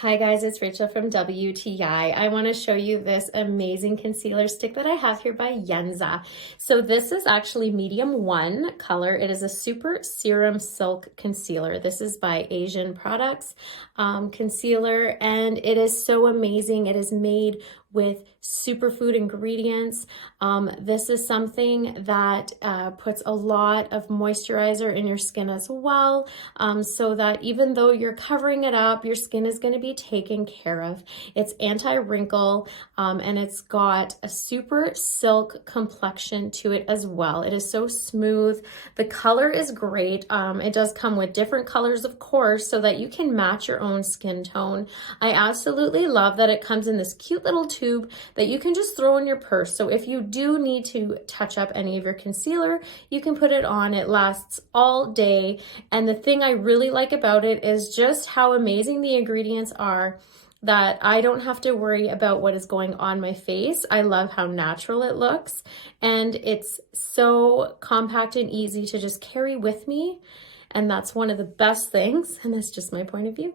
Hi guys, it's Rachel from WTI. I want to show you this amazing concealer stick that I have here by YENSA. So this is actually medium 1 color. It is a Super Serum Silk Concealer. This is by Asian Products concealer, and it is so amazing. It is made with superfood ingredients. This is something that puts a lot of moisturizer in your skin as well, so that even though you're covering it up, your skin is going to be taken care of. It's anti-wrinkle, and it's got a super silk complexion to it as well. It is so smooth. The color is great. It does come with different colors, of course, so that you can match your own skin tone. I absolutely love that it comes in this cute little tube that you can just throw in your purse. So if you do need to touch up any of your concealer, you can put it on. It lasts all day. And the thing I really like about it is just how amazing the ingredients are, that I don't have to worry about what is going on my face. I love how natural it looks, and it's so compact and easy to just carry with me. And that's one of the best things, and that's just my point of view.